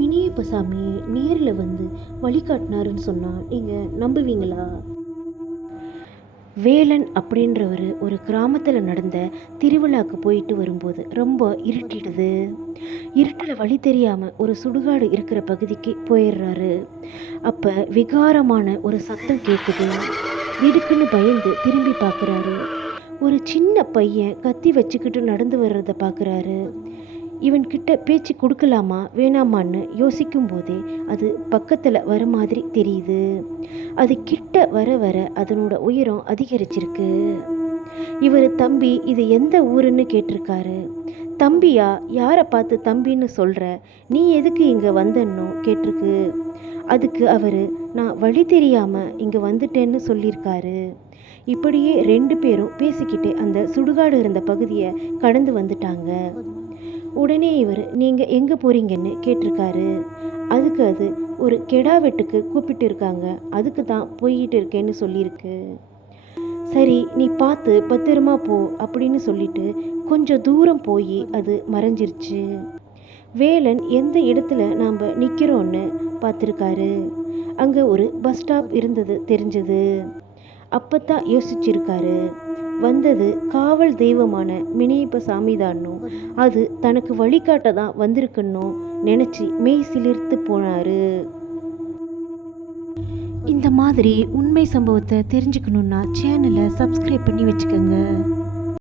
மினியப்ப சாமி நேரில் வந்து வழிகாட்டினாருன்னு சொன்னால் நீங்கள் நம்புவீங்களா? வேலன் அப்படின்றவர் ஒரு கிராமத்தில் நடந்த திருவிழாக்கு போயிட்டு வரும்போது ரொம்ப இருட்டிடுது. இருட்டில் வழி தெரியாமல் ஒரு சுடுகாடு இருக்கிற பகுதிக்கு போயிடுறாரு. அப்போ விகாரமான ஒரு சத்தம் கேட்குது. திடுக்குன்னு பயந்து திரும்பி பார்க்குறாரு. ஒரு சின்ன பையன் கத்தி வச்சுக்கிட்டு நடந்து வர்றதை பார்க்குறாரு. இவன்கிட்ட பேச்சு கொடுக்கலாமா வேணாமான்னு யோசிக்கும் போதே அது பக்கத்தில் வர மாதிரி தெரியுது. அது கிட்ட வர வர அதனோட உயரம் அதிகரிச்சிருக்கு. இவர் தம்பி இது எந்த ஊருன்னு கேட்டிருக்காரு. தம்பியா, யாரை பார்த்து தம்பின்னு சொல்கிற, நீ எதுக்கு இங்கே வந்தன்னு கேட்டிருக்கு. அதுக்கு அவர் நான் வழி தெரியாமல் இங்கே வந்துட்டேன்னு சொல்லியிருக்காரு. இப்படியே ரெண்டு பேரும் பேசிக்கிட்டே அந்த சுடுகாடு இருந்த பகுதியை கடந்து வந்துட்டாங்க. உடனே இவர் நீங்கள் எங்கே போகிறீங்கன்னு கேட்டிருக்காரு. அதுக்கு அது ஒரு கெடா வெட்டுக்கு கூப்பிட்டு இருக்காங்க, அதுக்கு தான் போய்கிட்டு இருக்கேன்னு சொல்லியிருக்கு. சரி நீ பார்த்து பத்திரமா போ அப்படின்னு சொல்லிட்டு கொஞ்சம் தூரம் போய் அது மறைஞ்சிருச்சு. வேலன் எந்த இடத்துல நாம் நிற்கிறோன்னு பார்த்துருக்காரு. அங்கே ஒரு பஸ் ஸ்டாப் இருந்தது தெரிஞ்சது. அப்போ தான் யோசிச்சிருக்காரு, வந்தது காவல் தெய்வமான மினியப்ப சாமிதான்னும் அது தனக்கு வழிகாட்ட தான் வந்திருக்குன்னும் நினச்சி மெய் சிலிர்த்து போனார். இந்த மாதிரி உண்மை சம்பவத்தை தெரிஞ்சுக்கணுன்னா சேனலை சப்ஸ்கிரைப் பண்ணி வச்சுக்கோங்க.